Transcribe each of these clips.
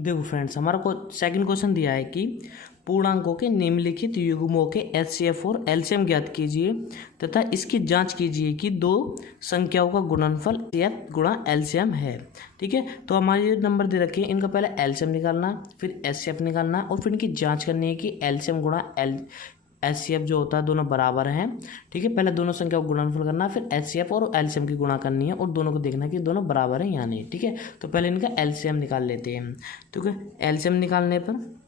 देखो फ्रेंड्स, हमारा को सेकंड क्वेश्चन दिया है कि पूर्णांकों के निम्नलिखित युग्मों के एचसीएफ और एलसीएम ज्ञात कीजिए तथा इसकी जांच कीजिए कि दो संख्याओं का गुणनफल एचसीएफ गुणा एलसीएम है। ठीक है, तो हमारे ये नंबर दे रखे हैं, इनका पहले एलसीएम निकालना, फिर एचसीएफ निकालना और फिर इनकी जांच करनी है कि एलसीएम गुणा एचसीएफ जो होता है दोनों बराबर हैं। ठीक है, पहले दोनों संख्या को गुणनफल करना, फिर एचसीएफ और एलसीएम की गुणा करनी है और दोनों को देखना है कि दोनों बराबर हैं या नहीं। ठीक है, तो पहले इनका एलसीएम निकाल लेते हैं। ठीक है, एलसीएम निकालने पर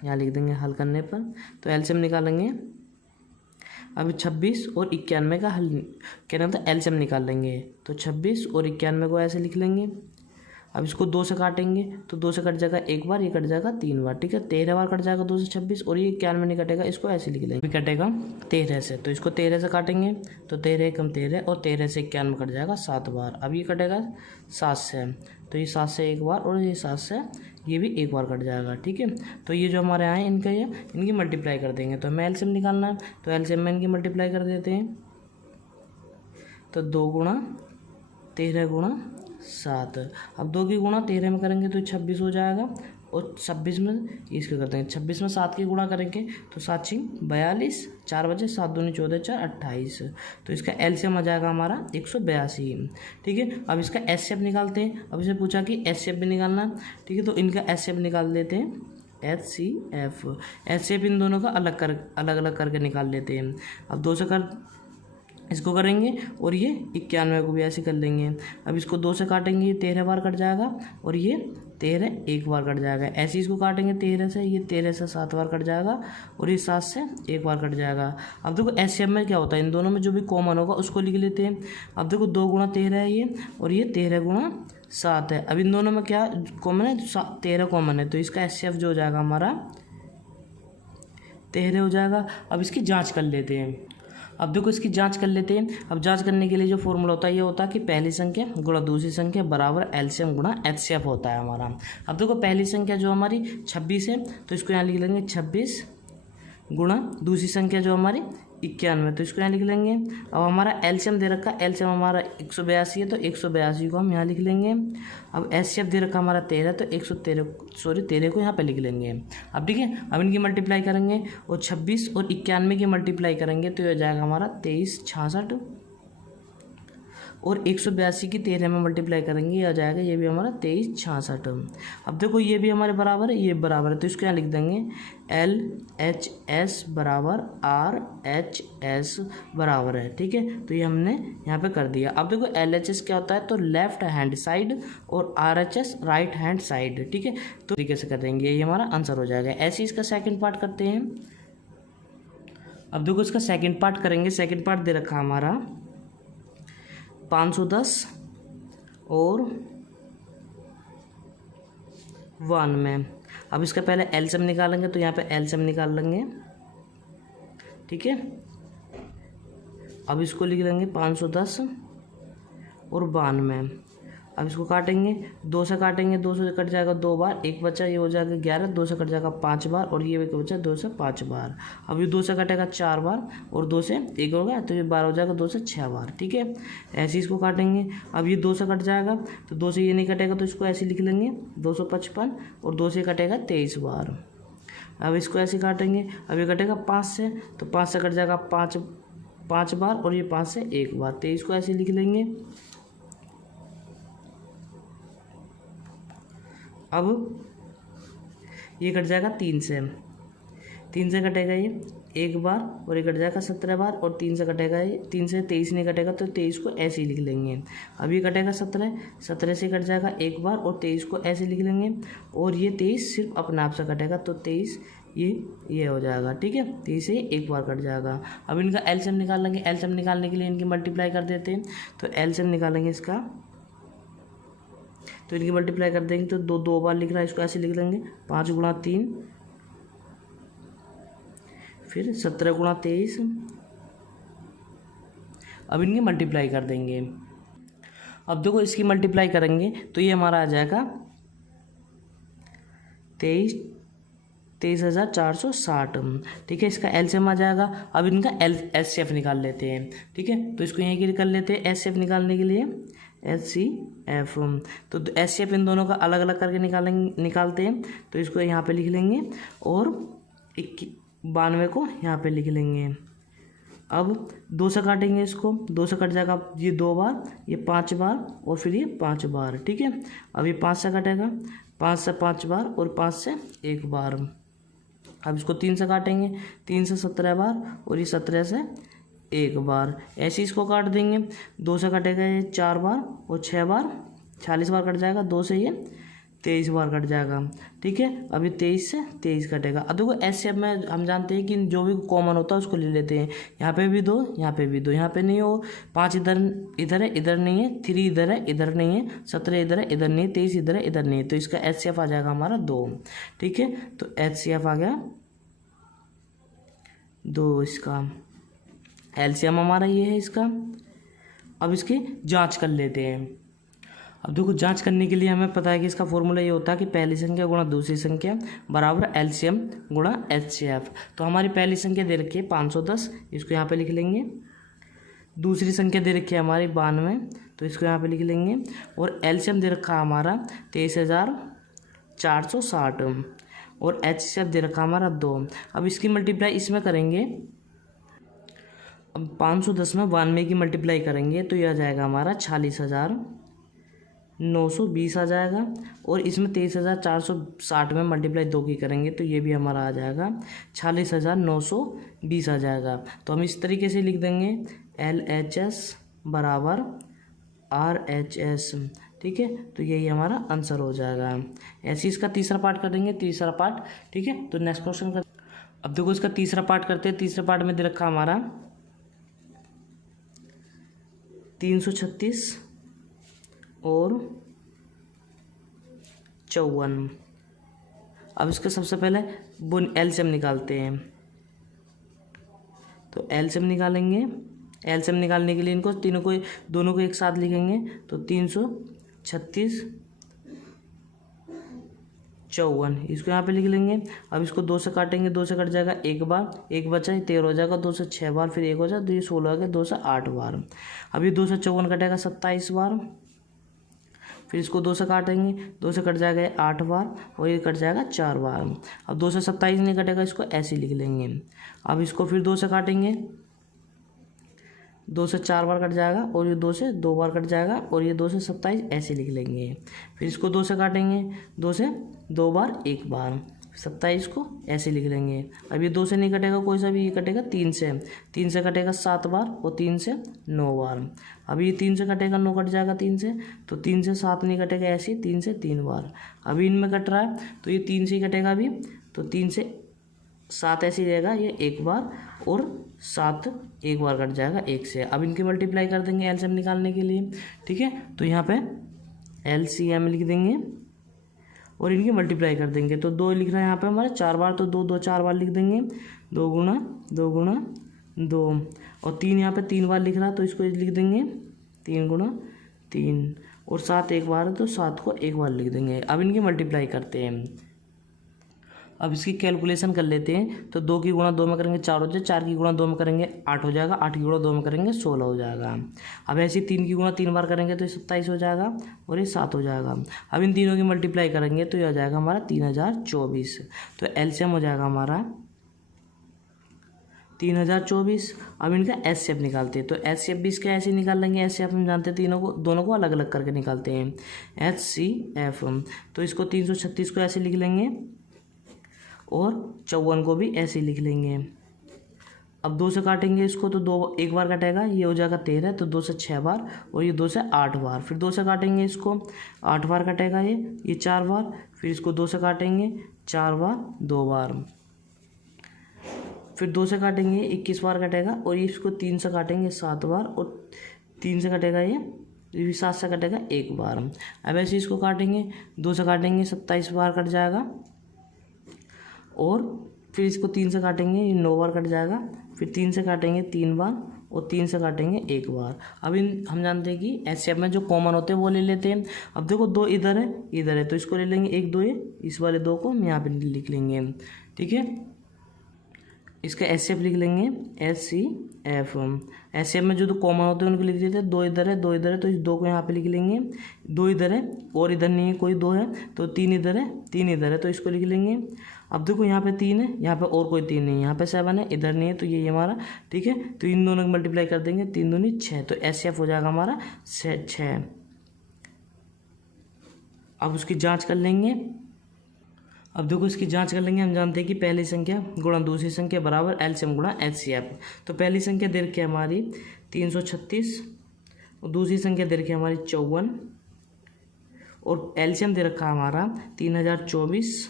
यहाँ लिख देंगे हल करने पर, तो एलसीएम निकालेंगे। अभी 26 और 91 का हल कहना था, एलसीएम निकाल लेंगे। तो 26 और 91 को ऐसे लिख लेंगे। अब इसको 2 से काटेंगे तो 2 से कट जाएगा एक बार, ये कट जाएगा 3 बार। ठीक है, 13 बार कट जाएगा 2 से 26 और ये 91 नहीं कटेगा, इसको ऐसे लिख लेंगे। कटेगा 13 से, तो इसको 13 से काटेंगे तो 13 कम 13 और 13 से 91 कट जाएगा 7 बार। अब ये कटेगा 7 से, तो ये 7 से एक बार और ये 7 से ये भी एक बार कट जाएगा। ठीक है, तो ये जो हमारे यहाँ इनका ये इनकी मल्टीप्लाई कर देंगे। तो हमें एलसीएम निकालना है, तो एलसीएम में इनकी मल्टीप्लाई कर देते हैं। तो 2 गुणा 13 गुणा 7। अब 2 की गुणा 13 में करेंगे तो 26 हो जाएगा और 26 में इसके कर देंगे। 26 में 7 की गुणा करेंगे तो 7 6 42, 4 बजे 7 दूनी 14 4 28। तो इसका एलसीएम आ जाएगा हमारा 182। ठीक है, अब इसका एचसीएफ निकालते हैं। अब इसे पूछा कि एचसीएफ भी निकालना है। ठीक है, तो इनका एचसीएफ निकाल देते हैं। एचसीएफ इन दोनों का अलग अलग करके निकाल लेते हैं। अब 2 से कर इसको करेंगे और ये 91 को भी ऐसे कर लेंगे। अब इसको 2 से काटेंगे, ये 13 बार कट जाएगा और ये 13 एक बार कट जाएगा। ऐसे इसको काटेंगे 13 से, ये 13 से 7 बार कट जाएगा और ये 7 से एक बार कट जाएगा। अब देखो एचसीएफ में क्या होता है, इन दोनों में जो भी कॉमन होगा उसको लिख लेते हैं। अब देखो 2 गुणा 13 है ये और ये 13 गुणा 7 है। अब इन दोनों में क्या कॉमन है, 13 कॉमन है, तो इसका एचसीएफ जो हो जाएगा हमारा 13 हो जाएगा। अब इसकी जाँच कर लेते हैं। अब देखो इसकी जांच कर लेते हैं। अब जांच करने के लिए जो फॉर्मूला होता है ये होता है कि पहली संख्या गुणा दूसरी संख्या बराबर एलसीएम गुणा एचसीएफ होता है हमारा। अब देखो पहली संख्या जो हमारी 26 है तो इसको यहाँ लिख लेंगे 26 गुणा दूसरी संख्या जो हमारी 91, तो इसको यहाँ लिख लेंगे। अब हमारा एलसीएम दे रखा, एलसीएम हमारा 182 है तो 182 को हम यहाँ लिख लेंगे। अब एचसीएफ दे रखा हमारा 13 तो 13 को यहाँ पे लिख लेंगे। अब ठीक है, अब इनकी मल्टीप्लाई करेंगे और 26 और 91 की मल्टीप्लाई करेंगे तो ये हो जाएगा हमारा 2366 और 182 की 13 में मल्टीप्लाई करेंगे, ये आ जाएगा ये भी हमारा 2366। अब देखो ये भी हमारे बराबर है, ये बराबर है, तो इसको यहाँ लिख देंगे LHS बराबर RHS बराबर है। ठीक है, तो ये हमने यहाँ पे कर दिया। अब देखो LHS क्या होता है, तो लेफ्ट हैंड साइड और RHS राइट हैंड साइड। ठीक है, तो तरीके से कर देंगे, ये हमारा आंसर हो जाएगा। ऐसे इसका सेकेंड पार्ट करते हैं। अब देखो इसका सेकेंड पार्ट करेंगे। सेकेंड पार्ट दे रखा हमारा 510 और 1 में। अब इसका पहले एलसीएम निकालेंगे, तो यहाँ पे एलसीएम निकाल लेंगे। ठीक है, अब इसको लिख लेंगे 510 और 92। अब इसको काटेंगे, 2 से काटेंगे, 2 से कट जाएगा 2 बार, एक बचा ये हो जाएगा 11, 2 से कट जाएगा 5 बार और ये बचा 2 से 5 बार। अब ये 2 से कटेगा 4 बार और 2 से 1 हो गया तो ये 12 हो जाएगा 2 से 6 बार। ठीक है, ऐसे इसको काटेंगे। अब ये 2 से कट जाएगा तो 2 से ये नहीं कटेगा तो इसको ऐसे लिख लेंगे 255 और 2 से कटेगा 23 बार। अब इसको ऐसे काटेंगे, अब ये कटेगा 5 से, तो 5 से कट जाएगा 5 बार और ये 5 से 1 बार, 23 को ऐसे लिख लेंगे। अब ये कट जाएगा 3 से कटेगा ये 1 बार और ये कट जाएगा 17 बार और 3 से कटेगा ये 3 से 23 नहीं कटेगा तो 23 को ऐसे ही लिख लेंगे। अब ये कटेगा 17 से कट जाएगा 1 बार और 23 को ऐसे लिख लेंगे और ये 23 सिर्फ अपने आप से कटेगा तो 23 ये हो जाएगा। ठीक है, 23 से एक बार कट जाएगा। अब इनका एलसीएम निकाल लेंगे। एलसीएम निकालने के लिए इनकी मल्टीप्लाई कर देते हैं, तो एलसीएम निकालेंगे इसका, तो इनकी मल्टीप्लाई कर देंगे तो 2 बार लिख रहा है, इसको ऐसे लिख लेंगे 5 गुणा 3 फिर 17 गुणा 23। अब इनकी मल्टीप्लाई कर देंगे। अब देखो इसकी मल्टीप्लाई करेंगे तो ये हमारा आ जाएगा 23,460। ठीक है, इसका एलसीएम आ जाएगा। अब इनका एचसीएफ निकाल लेते हैं। ठीक है, तो इसको यहीं की कर लेते हैं। एचसीएफ निकालने के लिए HCF। तो HCF इन दोनों का अलग अलग करके निकालते हैं, तो इसको यहाँ पे लिख लेंगे और 92 को यहाँ पे लिख लेंगे। अब 2 से काटेंगे इसको, 2 से कट जाएगा ये 2 बार, ये 5 बार और फिर ये 5 बार, ठीक है। अब ये 5 से कटेगा, 5 से 5 बार और 5 से 1 बार। अब इसको 3 से काटेंगे, 3 से 17 बार और ये 17 से 1 बार। ऐसे इसको काट देंगे, 2 से कटेगा ये 4 बार और 6 बार, 46 बार कट जाएगा। 2 से ये 23 बार कट जाएगा, ठीक है। अभी 23 से 23 कटेगा। अब देखो HCF में हम जानते हैं कि जो भी कॉमन होता है उसको ले लेते हैं। यहाँ पे भी 2, यहाँ पे भी 2, यहाँ पे नहीं हो, 5 इधर इधर है, इधर नहीं है, 3 इधर है, इधर नहीं है, 17 इधर है, इधर नहीं है, 23 इधर है, इधर नहीं है। तो इसका HCF आ जाएगा हमारा 2, ठीक है। तो HCF आ गया 2। इसका LCM हमारा ये है इसका। अब इसकी जांच कर लेते हैं। अब देखो जांच करने के लिए हमें पता है कि इसका फॉर्मूला ये होता है कि पहली संख्या गुणा दूसरी संख्या बराबर LCM गुणा HCF। तो हमारी पहली संख्या दे रखी है 510, इसको यहाँ पे लिख लेंगे। दूसरी संख्या दे रखी है हमारी 92, तो इसको यहाँ पे लिख लेंगे। और LCM दे रखा हमारा 23,460 और HCF दे रखा हमारा 2। अब इसकी मल्टीप्लाई इसमें करेंगे। अब 510 में 92 की मल्टीप्लाई करेंगे तो यह आ जाएगा हमारा 46,920 आ जाएगा। और इसमें 23,460 में मल्टीप्लाई 2 की करेंगे तो ये भी हमारा आ जाएगा 46,920 आ जाएगा। तो हम इस तरीके से लिख देंगे LHS बराबर RHS, ठीक है। तो यही हमारा आंसर हो जाएगा। ऐसे इसका तीसरा पार्ट कर देंगे, तीसरा पार्ट, ठीक है। तो नेक्स्ट क्वेश्चन कर। अब देखो इसका तीसरा पार्ट करते हैं। तीसरे पार्ट में दे रखा हमारा 336 और 54। अब इसका सबसे पहले LCM निकालते हैं। तो LCM निकालेंगे। LCM निकालने के लिए इनको तीनों को दोनों को एक साथ लिखेंगे। तो 336 54 इसको यहाँ पे लिख लेंगे। अब इसको 2 से काटेंगे, 2 से कट जाएगा 1 बार, 1 बचा 13 हो जाएगा, 2 से 6 बार, फिर 1 हो जाएगा, तो ये 16 हो गया, 2 से 8 बार। अभी 2 से 54 कटेगा 27 बार, फिर इसको 2 से काटेंगे, 2 से कट जाएगा 8 बार और ये कट जाएगा 4 बार। अब 2 से 27 नहीं कटेगा, इसको ऐसे लिख लेंगे। अब इसको फिर 2 से काटेंगे, 2 से 4 बार कट जाएगा और ये 2 से 2 बार कट जाएगा और ये 2 से 27 ऐसे लिख लेंगे। फिर इसको 2 से काटेंगे, 2 से 2 बार 1 बार, 27 को ऐसे लिख लेंगे। अब ये 2 से नहीं कटेगा कोई सा भी, ये कटेगा 3 से, 3 से कटेगा 7 बार और 3 से 9 बार। अब ये 3 से कटेगा 9 कट जाएगा 3 से, तो 3 से 7 नहीं कटेगा, ऐसे 3 से 3 बार। अभी इनमें कट रहा है तो ये 3 से ही कटेगा अभी, तो 3 से 7 ऐसे ही रहेगा, ये 1 बार और 7 1 बार कट जाएगा 1 से। अब इनकी मल्टीप्लाई कर देंगे LCM निकालने के लिए, ठीक है। तो यहाँ पे LCM लिख देंगे और इनकी मल्टीप्लाई कर देंगे। तो 2 लिख रहा है यहाँ पे हमारे 4 बार, तो 2 2 4 बार लिख देंगे, 2 गुणा 2 गुणा 2। और 3 यहाँ पे 3 बार लिख रहा है तो इसको लिख देंगे 3 गुणा 3। और 7 1 बार है तो 7 को 1 बार लिख देंगे। अब इनकी मल्टीप्लाई करते हैं। अब इसकी कैलकुलेशन कर लेते हैं। तो 2 की गुणा 2 में करेंगे 4 हो जाएगा, 4 की गुणा 2 में करेंगे 8 हो जाएगा, 8 की गुणा 2 में करेंगे 16 हो जाएगा। अब ऐसे 3 की गुणा 3 बार करेंगे तो ये 27 हो जाएगा और ये 7 हो जाएगा। अब इन तीनों की मल्टीप्लाई करेंगे तो ये हो जाएगा हमारा 3024। तो LCM हो जाएगा हमारा 3024। अब इनका HCF निकालते हैं। तो HCF भी इसका ऐसे निकाल लेंगे। HCF हम जानते हैं तीनों को, दोनों को अलग अलग करके निकालते हैं। HCF तो इसको 336 को ऐसे लिख लेंगे और 54 को भी ऐसे लिख लेंगे। अब 2 से काटेंगे इसको तो 2 1 बार कटेगा, ये हो जाएगा 13, तो 2 से 6 बार और ये 2 से 8 बार। फिर 2 से काटेंगे इसको 8 बार कटेगा, ये 4 बार। फिर इसको 2 से काटेंगे 4 बार 2 बार। फिर 2 से काटेंगे 21 बार कटेगा और ये इसको 3 से काटेंगे 7 बार और 3 से कटेगा ये 7 से कटेगा 1 बार। अब ऐसे इसको काटेंगे, 2 से काटेंगे 27 बार कट जाएगा और फिर इसको 3 से काटेंगे, ये 9 बार कट जाएगा। फिर 3 से काटेंगे 3 बार और 3 से काटेंगे 1 बार। अब हम जानते हैं कि HCF में जो कॉमन होते हैं वो ले लेते हैं। अब देखो 2 इधर है तो इसको ले लेंगे, 1 2 है, इस वाले 2 को हम यहाँ पे लिख लेंगे, ठीक है। इसका HCF लिख लेंगे, HCF। HCF में जो कॉमन होते हैं उनको लिख देते हैं, 2 इधर है 2 इधर है तो इस 2 को यहाँ पे लिख लेंगे, 2 इधर है और इधर नहीं है कोई 2 है तो 3 इधर है 3 इधर है तो इसको लिख लेंगे। अब देखो यहाँ पे 3 है, यहाँ पे और कोई 3 नहीं है, यहाँ पे 7 है, इधर नहीं है तो ये हमारा ठीक है। तो इन दोनों को मल्टीप्लाई कर देंगे, 3 दूनी 6 तो HCF हो जाएगा हमारा 6। अब उसकी जाँच कर लेंगे। अब देखो इसकी जांच कर लेंगे। हम जानते हैं कि पहली संख्या गुणा दूसरी संख्या बराबर एलसीएम गुणा HCF। तो पहली संख्या दे रखी है हमारी 336 और दूसरी संख्या दे रखी है हमारी 54 और एलसीएम दे रखा है हमारा 3024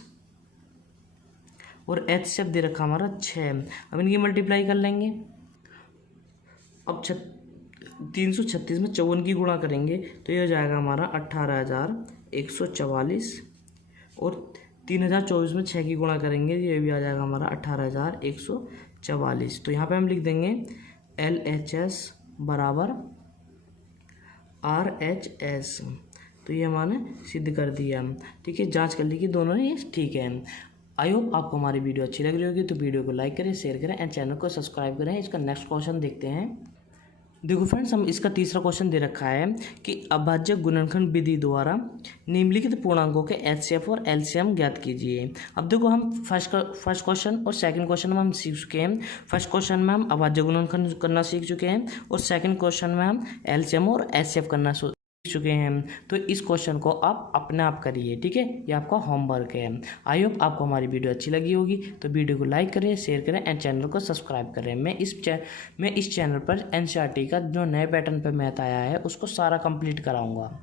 और HCF दे रखा हमारा 6। अब इनकी मल्टीप्लाई कर लेंगे। अब 336 में 54 की गुणा करेंगे तो ये हो जाएगा हमारा 18,144 और 3024 में 6 की गुणा करेंगे ये भी आ जाएगा हमारा 18,144। तो यहाँ पे हम लिख देंगे LHS बराबर RHS। तो ये हमारे सिद्ध कर दिया, ठीक है। जांच कर ली कि दोनों ये ठीक है। आई होप आपको हमारी वीडियो अच्छी लग रही होगी, तो वीडियो को लाइक करें, शेयर करें एंड चैनल को सब्सक्राइब करें। इसका नेक्स्ट क्वेश्चन देखते हैं। देखो फ्रेंड्स, हम इसका तीसरा क्वेश्चन दे रखा है कि अभाज्य गुणनखंड विधि द्वारा निम्नलिखित पूर्णांकों के HCF और LCM ज्ञात कीजिए। अब देखो हम फर्स्ट क्वेश्चन और सेकंड क्वेश्चन में हम सीख चुके हैं। फर्स्ट क्वेश्चन में हम अभाज्य गुणनखंड करना सीख चुके हैं और सेकंड क्वेश्चन में हम LCM और HCF करना सीख चुके हैं। तो इस क्वेश्चन को आप अपने आप करिए, ठीक है, ये आपका होमवर्क है। आई होप आपको हमारी वीडियो अच्छी लगी होगी, तो वीडियो को लाइक करें, शेयर करें एंड चैनल को सब्सक्राइब करें। मैं इस चैनल पर NCERT का जो नए पैटर्न पर मैथ आया है उसको सारा कंप्लीट कराऊंगा।